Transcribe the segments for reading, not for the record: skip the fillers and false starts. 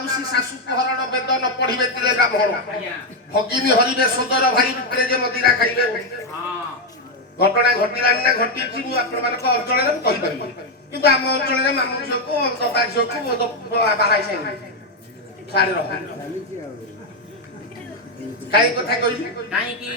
ମାଉସୀ ଶାଶୁ ହରଣ ବେଦ ନ ପଢିବେ ତିଳେ ବ୍ରାହ୍ମଣ ଭଗିନୀ ହରିବେ ସୋଦର ଭାଇ ଭିତରେ ଯେ ମଦିରା ଖାଇବେ ଘଟଣା ଘଟିଲାଣି ନା ଘଟିଛି ମୁଁ ଆପଣମାନଙ୍କ ଅଞ୍ଚଳରେ ମୁଁ କହିପାରିବି କିନ୍ତୁ ଆମ ଅଞ୍ଚଳରେ ମାମୁଁ ଝିଅକୁ ଦଦା ଝିଅକୁ ବାହାଇ ସାରିଲି ଛାଡ଼ି ରହ କାହିଁ କଥା କହିଲି କାହିଁକି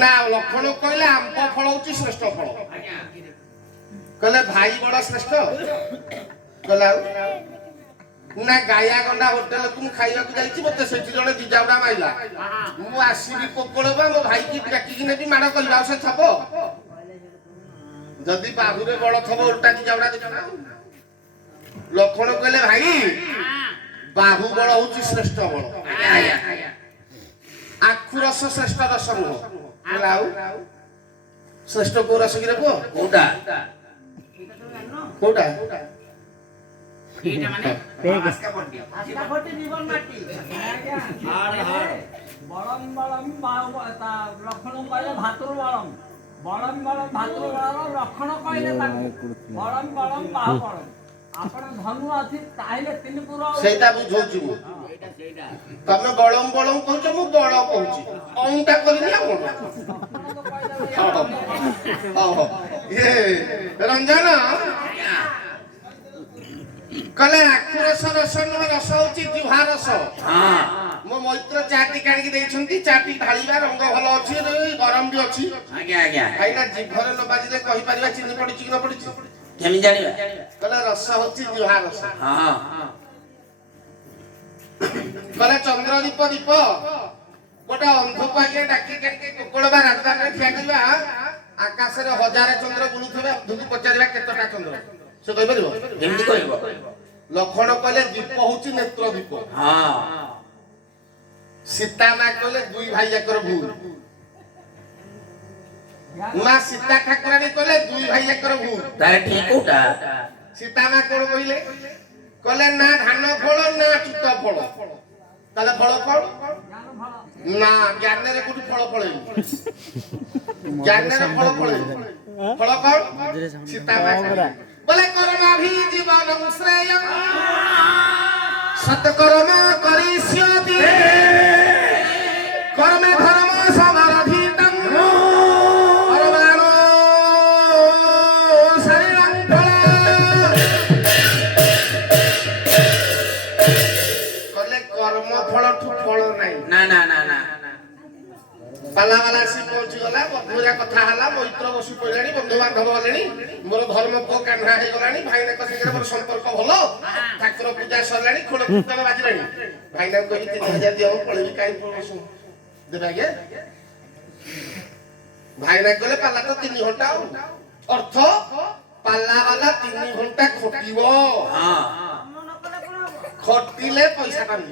ନା ଲକ୍ଷଣ କହିଲେ ଆମ୍ବ ଫଳ ହଉଛି ଶ୍ରେଷ୍ଠ ଫଳ କହିଲେ ଭାଇ ବଡ ଶ୍ରେଷ୍ଠ କହିଲେ ଆଉ ନା ଗାୟା ଗଣ୍ଡା ହୋଟେଲ କୁ ମୁଁ ଖାଇବାକୁ ଯାଇଛି ମତେ ସେଠି ଜଣେ ଦିଜାଉଡା ମାଇଲା ମୁଁ ଆସିବି କୋକଳ ବା ମୋ ଭାଇକି ଡାକିକି ନେବି ମାଡ଼ କରିବା ଆଉ ସେ ଥବ ଯଦି ବାହୁରେ ବଳ ଥବ ଓଲଟା ଦିଜାଉଡା ଦେଖ ନା ଲକ୍ଷଣ କହିଲେ ଭାଇ ବାହୁ ବଳ ହଉଛି ଶ୍ରେଷ୍ଠ ବଳ ଆଖୁ ରସ ଶ୍ରେଷ୍ଠ ରସ ନୁହଁ କହିଲେ ଆଉ ଶ୍ରେଷ୍ଠ କୋଉ ରସ କିରେ ପୁଅ କୋଉଟା କୋଉଟା ଏଇଟା ମାନେ ଆସ୍କା ପଡି জীবন মাটি বলম বলম লক্ষণ কইলে ভাতুর বলম বলম বলম ভাতুর বলম লক্ষণ কইলে তাকে বলম বলম বাহু বলম ଆପଣ ଧନୁ ଅଛି ତାହେଲେ ତିନି ପୁର ସେଇଟା ବୁଝଉଛି ମୁଁ ତମେ ବଳମ ବଳମ କହୁଛ ମୁଁ ବଳ କହୁଛି ଅଉଟା କରିନି ଆଉ ଇଏ ରଞ୍ଜନ କହିଲେ ଆଖୁ ରସ ରସ ନୁହଁ ରସ ହଉଛି ଜିହ୍ବା ରସ ମୋ ମୈତ୍ର ଚାଟି କାଣିକି ଦେଇଛନ୍ତି ଚାଟି ଢାଳିବା ରଙ୍ଗ ଭଲ ଅଛି ଗରମ ବି ଅଛି ଆଜ୍ଞା ଆଜ୍ଞା କାହିଁକିନା ଜିଭରେ ନ ବାଜିଲେ କହିପାରିବା ଚିନି ପଡିଛି କି ନ ପଡିଛି କେମିତି ଜାଣିବା କହିଲେ ରସ ହଉଛି ଜିହ୍ବା ରସ ହଁ କହିଲେ ଚନ୍ଦ୍ର ଦୀପ ଦୀପ ଗୋଟେ ଅନ୍ଧକୁ ଆଜ୍ଞା ଡାକି କାଣିକି କୁକୁଳ ବା ରାଜଧାନୀରେ ଠିଆ କରିବା ଆକାଶରେ ହଜାରେ ଚନ୍ଦ୍ର ବୁଲୁଥିବେ ଅନ୍ଧକୁ ପଚାରିବା କେତେଟା ଚନ୍ଦ୍ର ସେ କହିପାରିବ କେମିତି କହିବ ଲକ୍ଷଣ କହିଲେ ଦୀପ ହଉଛି ନେତ୍ର ଦୀପ ହଁ ସୀତା ମା କହିଲେ ଦୁଇ ଭାଇ ଯାକର ଭୁଲ ମା ସୀତା ଠାକୁରାଣୀ କହିଲେ ଦୁଇ ଭାଇ ଯାକର ଭୁଲ ତାହେଲେ ଠିକ କୋଉଟା ସୀତା ମା କଣ କହିଲେ କହିଲେ ନା ଧାନ ଫଳ ନା ଚୁତ ଫଳ ତାହେଲେ ଫଳ ଫଳ ନା ଜ୍ଞାନରେ କୋଉଠି ଫଳ ଫଳେନି ଜ୍ଞାନରେ ଫଳ ଫଳେନି ଫଳ କଣ ସୀତା ମା बोले कर्माभि जीवनं श्रेयं सत्कर्म करिष्यति कर्मे धर्म समरधितं कर्माणो शरीरं फल कहले कर्म फल ठु फल नाही ନା ନା ନା ନା पाला वाला से पहुंची गला बंधुरा कथा हला मैत्र बसु पइलाणी बंधु बांधव गलेणी मोर धर्म को कान्हा हे गलाणी भाईना को संगे मोर संपर्क भलो ठाकुर पूजा सरलाणी खोल कीर्तन बाजिलाणी भाईना कहि 3000 दियो पळेबी काई पळसु देबा गे भाईना कहले पाला तो 3 घंटा अर्थ पाला वाला 3 घंटा खटिबो ହଁ खटिले पैसा पाबी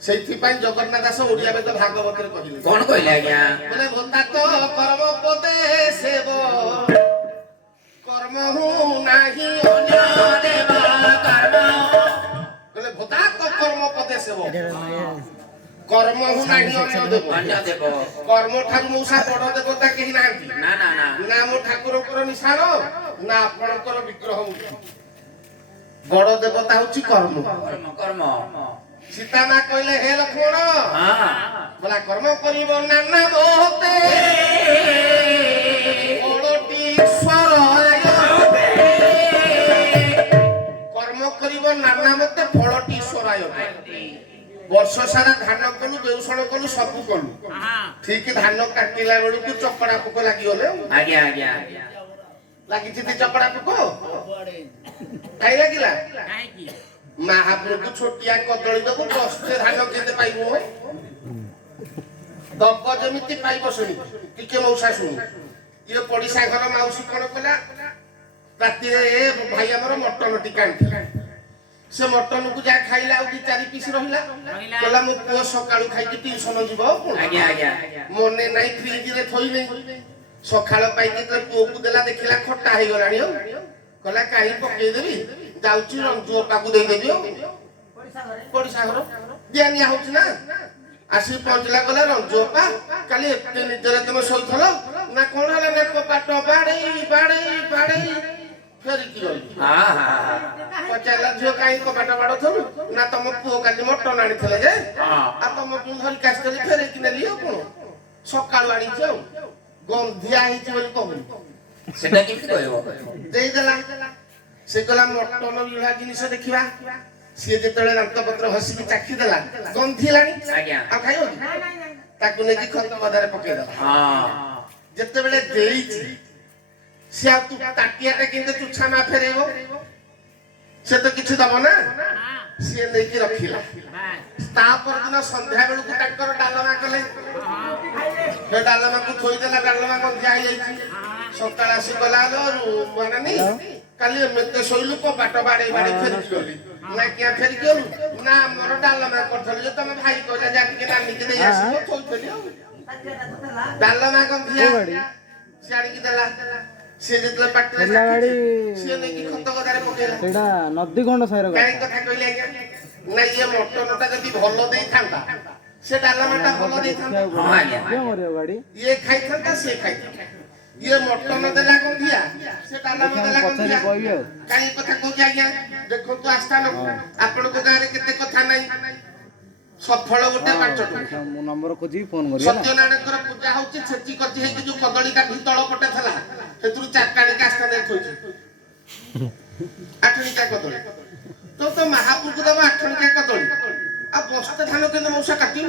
ସେଇଥିପାଇଁ ଜଗନ୍ନାଥ ଦାସ ଓଡ଼ିଆ ବେଦ ଭାଗବତରେ କହିଲେ କଣ କହିଲେ ଆଜ୍ଞା ବୋଲେ ଭୋତା ତ କର୍ମ ପଦେ ସେବ କର୍ମ ହୁ ନାହିଁ ଅନ୍ୟ ଦେବ କର୍ମ ବୋଲେ ଭୋତା ତ କର୍ମ ପଦେ ସେବ କର୍ମ ହୁ ନାହିଁ ଅନ୍ୟ ଦେବ କର୍ମ ଠାରୁ ମଉସା ବଡ଼ ଦେବତା କେହି ନାହାନ୍ତି ନା ନା ନା ନା ମୋ ଠାକୁରଙ୍କର ନିଶାନ ନା ଆପଣଙ୍କର ବିଗ୍ରହ ବଡ଼ ଦେବତା ହଉଛି କର୍ମ କର୍ମ କର୍ମ सीता मा कहले हे लक्ष्मण बोला कर्म करिब नाना मोहते बड़टी ईश्वर कर्म करिब नाना मते फलटी ईश्वर वर्ष सारा धान कलु बेउषण कलु सब कलु ठीक धान काटिला बेलु को चकड़ा पोक लागि गले आज्ञा आज्ञा लागि छि चकड़ा पोक काई लागिला काहे की महाप्रभु को छोटिया कदली दबु बस्ते धान केते पाइबो दब जमिति पाइबो सुनी टिके मौसा सुनी ये पडिसा घर माउसी कोन कला राती रे भाई हमर मटन टिका से मटन को जा खाइला और 4 पीस रहिला कला मो पुओ सकाळु खाइ के ट्यूशन जीवो आज्ञा आज्ञा मोने नाही फ्रिज रे थोई नै सखाळ पाइ के पुओ को देला देखिला खट्टा हे गलाणी हो कला काई पके देबी जाउची रंजू पाकु देई देबी पडिसा घर दियानिया होछ ना आसी पहुंचला गला रंजू पा काली एते निजरे तमे सोइथलो ना कोन हला ना पाट बाडे बाडे बाडे ଫେରିକି ଗଲି ହଁ ହଁ ପଚାରିଲା ଝିଅ କାହିଁ କବାଟ ବାଡ଼ଉଥିଲୁ ନା ତମ ପୁଅ କାଲି ମଟନ ଆଣିଥିଲେ ଯେ ହଁ ଆଉ ତମ ପୁଅ ଧରିକି ଆସିଥିଲି ଫେରେଇକି ନେଲି ଆଉ କଣ ସକାଳୁ ଆଣିଛି ଆଉ ଗନ୍ଧିଆ ହେଇଛି ବୋଲି କହୁନି ସେଟା କେମିତି କହିବ ଦେଇଦେଲା ସେ କହିଲା ମଟନ ବିଭା ଜିନିଷ ଦେଖିବା ସିଏ ଯେତେବେଳେ ଦାନ୍ତପତ୍ର ଘଷିକି ଚାଖି ଦେଲା ଗନ୍ଧିଲାଣି ଆଜ୍ଞା ଆଉ ଖାଇବ କି? ତାକୁ ନେଇକି ଖତ ପଦାରେ ପକେଇଦେଲା ହଁ ଯେତେବେଳେ ଦେଇଛି ସେ ଆଉ ତୁ ତାଟିଆଟା କେମିତି ଚୁଛା ମା ଫେରେଇବ ସେ ତ କିଛି ଦବ ନା ସିଏ ନେଇକି ରଖିଲା ତା ପରଦିନ ସନ୍ଧ୍ୟା ବେଳକୁ ତାଙ୍କର ଡାଲମା କଲେ ସେ ଡାଲମାକୁ ଥୋଇଦେଲା ଡାଲମା ଗନ୍ଧିଆ ହେଇଯାଇଛି ସକାଳେ ଆସି ଗଲା ମାନେ କାଲି ଏମିତି ଶୋଇଲୁ କବାଟ ବାଡେଇ ବାଡେଇ ଫେରିକି ଗଲି ନା କିଆ ଫେରିକି ଗଲୁ ନା ଆମର ଡାଲମା କରିଥିଲି ଯେ ତମ ଭାଇ କହିଲା ଯା ଟିକେ ନାନୀକି ଦେଇ ଆସିବ ଥୋଇଥିଲି ଆଉ ଡାଲମା ଗନ୍ଧିଆ ସେ ଆଣିକି ଦେଲା ସିଏ ଯେତେବେଳେ ପାଟିରେ ସିଏ ନେଇକି ଖତ ଗଦାରେ ପକେଇଲା ସେଇଟା ନଦୀ ଖଣ୍ଡ ସାହିର କାହିଁ କଥା କହିଲେ ଆଜ୍ଞା ନା ଇଏ ମଟନଟା ଯଦି ଭଲ ଦେଇଥାନ୍ତା ସେ ଡାଲମାଟା ଭଲ ଦେଇଥାନ୍ତା ହଁ ଆଜ୍ଞା ଗାଡି ଇଏ ଖାଇଥାନ୍ତା ସିଏ ଖାଇଥାନ୍ତା ଇଏ ମଟନ ଦେଲା ଗନ୍ଧିଆ ସେ ଡାଲମା ଦେଲା ଗନ୍ଧିଆ କହିବି ଆଉ କାହିଁ କଥା କହୁଛି ଆଜ୍ଞା ଦେଖନ୍ତୁ ଆସ୍ଥାନ ଆପଣଙ୍କ ଗାଁରେ କେତେ କଥା ନାହିଁ ସଫଳ ଗୋଟେ 5 ଟଙ୍କା ମୁଁ ନମ୍ବର ଖୋଜିକି ଫୋନ କରିବି ସତ୍ୟନାରାୟଣଙ୍କର ପୂଜା ହଉଛି ଛେଚି କଚି ହେଇକି ଯୋଉ କଦଳୀ କାଠି ତଳ ପଟେ ଥିଲା ସେଥିରୁ 4ଟା ଆଣିକି ଆସ୍ଥାନରେ ଥୋଇଛି 8ଣିକା କଦଳୀ ତ ମହାପୁରୁକୁ ଦବ 8ଣିକା କଦଳୀ ଆଉ ବସ୍ତେ ଧାନ କେମିତି ମଉସା କାଟିବୁ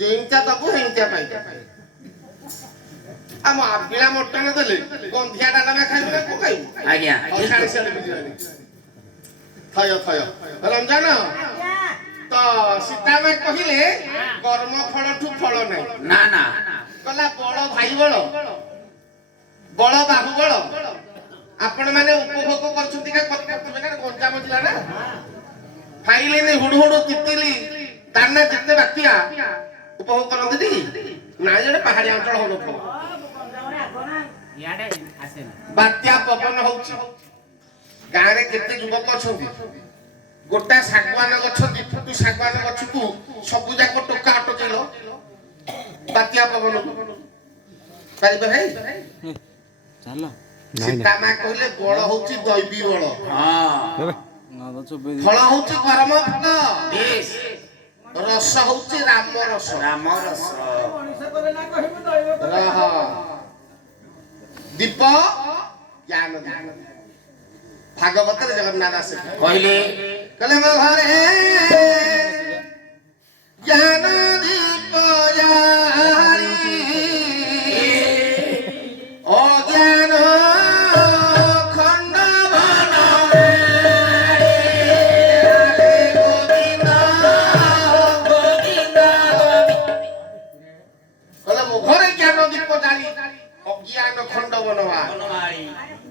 ଯେଇଟା ଦବୁ ହେଇଟା ପାଇବୁ ଆମ ଆବିଳା ମଟନ ଦେଲେ ଗନ୍ଧିଆ ଡାଲମା ଖାଇବୁ ନା କୋଉ ଖାଇବୁ ଆଜ୍ଞା ଥୟ ରଞ୍ଜନ ତ ସୀତାମା କହିଲେ କର୍ମ ଫଳଠୁ ଫଳ ନାହିଁ ନା ନା କହିଲା ବଳ ଭାଇ ବଳ ବାହୁ ବଳ ଆପଣ ମାନେ ଉପଭୋଗ କରୁଛନ୍ତି ଗଞ୍ଜାମ ଜିଲ୍ଲା ନା ଖାଇଲେନି ହୁଡୁ ହୁଡୁ ତିତିଲି ଦାନା ଯେତେ ବାତିଆ ଉପଭୋଗ କରନ୍ତି ନାଇଁ ଜଣେ ପାହାଡିଆ ଅଞ୍ଚଳ ହଉନଥିବ ବାତ୍ୟା ପବନ ହଉଛି ଗାଁରେ କେତେ ଯୁବକ ଅଛନ୍ତି ଗୋଟା ଶାଗୁଆନ ଗଛ 2 ଫୁଟ ଶାଗୁଆନ ଗଛକୁ ସବୁ ଯାକ ଟୋକା ଅଟକେଇଲ ବାତ୍ୟା ପବନ ପାରିବେ ଭାଇ ଚାଲ ସୀତାମା କହିଲେ ବଳ ହଉଛି ଦୈବୀ ବଳ ହଁ ଫଳ ହଉଛି କର୍ମ ଫଳ ବେଶ ରସ ହଉଛି ରାମ ରସ ରାମ ରସ ରହ ଦୀପ ଜ୍ଞାନ ଦୀପ ଭାଗବତରେ ଜଗନ୍ନାଥ ଆସେ କହିଲେ କହିଲେ ମୋ ଘରେ ଜ୍ଞାନ ଦୀପ ଜାଳି ଅଜ୍ଞାନ ଖଣ୍ଡ କହିଲେ ମୋ ଘରେ ଜ୍ଞାନ ଦୀପ ଜାଳି ଅଜ୍ଞାନ ଖଣ୍ଡ ବନବା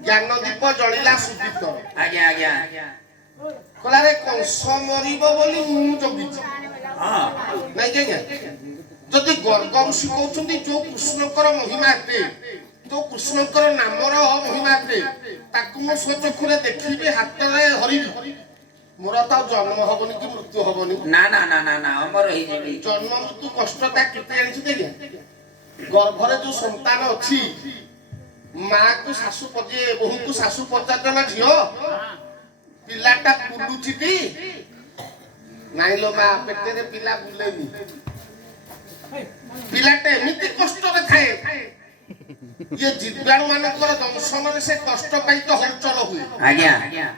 ଜ୍ଞାନ ଦୀପ ଜଳିଲା ସୁଦୀପ୍ତ ଆଜ୍ଞା ଆଜ୍ଞା କହିଲାରେ କଂସ ମରିବ ବୋଲି ମୁଁ ଜଗିଛି ହଁ ନାଇଁ ଆଜ୍ଞା ଯଦି ଗର୍ଗ ଋଷି କହୁଛନ୍ତି ଯୋଉ କୃଷ୍ଣଙ୍କର ମହିମା ଏତେ ଯୋଉ କୃଷ୍ଣଙ୍କର ନାମର ମହିମା ଏତେ ତାକୁ ମୁଁ ସ୍ୱଚକ୍ଷୁରେ ଦେଖିବି ହାତରେ ହରିବି ମୋର ତ ଆଉ ଜନ୍ମ ହବନି କି ମୃତ୍ୟୁ ହବନି ନା ନା ନା ନା ନା ଅମର ହେଇଯିବି ଜନ୍ମ ମୃତ୍ୟୁ କଷ୍ଟଟା କେତେ ଜାଣିଛନ୍ତି ଆଜ୍ଞା ଗର୍ଭରେ ଯୋଉ ସନ୍ତାନ ଅଛି ମାକୁ ଶାଶୁ ବୋହୂକୁ ଶାଶୁ ପଚାରିଦେଲା ଝିଅ ପିଲାଟା ବୁଲୁଛି ଟି ନାଇଁ ଲୋ ମା ପେଟରେ ପିଲା ବୁଲେନି ପିଲାଟା ଏମିତି କଷ୍ଟରେ ଥାଏ ଇଏ ଜୀବାଣୁ ମାନଙ୍କର ଦଂଶନରେ ସେ କଷ୍ଟ ପାଇ ତ ହଲଚଲ ହୁଏ ଆଜ୍ଞା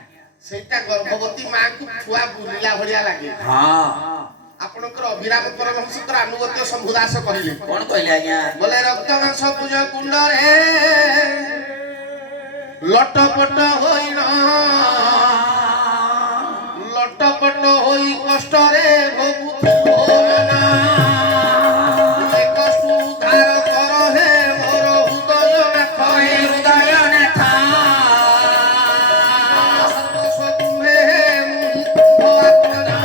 ସେଇଟା ଗର୍ଭବତୀ ମାଙ୍କୁ ଛୁଆ ବୁଲିଲା ଭଳିଆ ଲାଗେ ହଁ ଆପଣଙ୍କର ଅଭିରାମ ପରମହଂସଙ୍କର ଆନୁଗତ୍ୟ ଶମ୍ଭୁ ଦାସ କହିଲେ କଣ କହିଲେ ଆଜ୍ଞା ବୋଲେ ରକ୍ତ ମାଂସ ପୂଜ କୁଣ୍ଡରେ ଲଟପଟ ହୋଇନ ଲଟପଟ ହୋଇ କଷ୍ଟରେ ଭୋଗୁଥିବ ମନା ଏ କଷ୍ଟ ଉଦ୍ଧାର କର ହେ ମୋର ହୃଦୟ ନାଥ ହେ ହୃଦୟ ନାଥ ସର୍ବସ୍ୱ ତୁମ୍ଭେ ହେ ମୁଁ ଆତ୍ମନା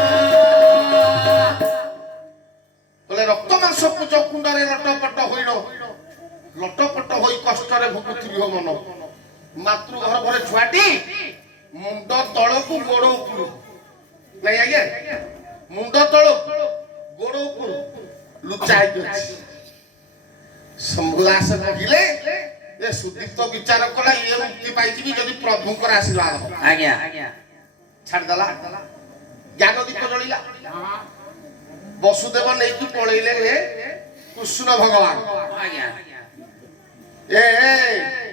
ବୋଲେ ରକ୍ତ ମାଂସ ପୂଜ କୁଣ୍ଡରେ ଲଟପଟ ହୋଇନ ଲଟପଟ ହୋଇ କଷ୍ଟରେ ଭୋଗୁଥିବ ମନ ମାତୃ ଗର୍ଭରେ ଛୁଆଟି ମୁଣ୍ଡ ତଳକୁ ଗୋଡ ଉପରୁ ନାଇଁ ଆଜ୍ଞା ମୁଣ୍ଡ ତଳକୁ ଗୋଡ ଉପରୁ ଲୁଚା ହେଇକି ଅଛି ଶମ୍ଭୁ ଦାସ କହିଲେ ଏ ସୁଦୀପ୍ତ ବିଚାର କଲା ଇଏ ମୁକ୍ତି ପାଇଯିବି ଯଦି ପ୍ରଭୁଙ୍କର ଆଶୀର୍ବାଦ ହବ ଆଜ୍ଞା ଛାଡ଼ିଦେଲା ଜ୍ଞାନ ଦୀପ ଜଳିଲା ବସୁଦେବ ନେଇକି ପଳେଇଲେ କୃଷ୍ଣ ଭଗବାନ ଆଜ୍ଞା ଏ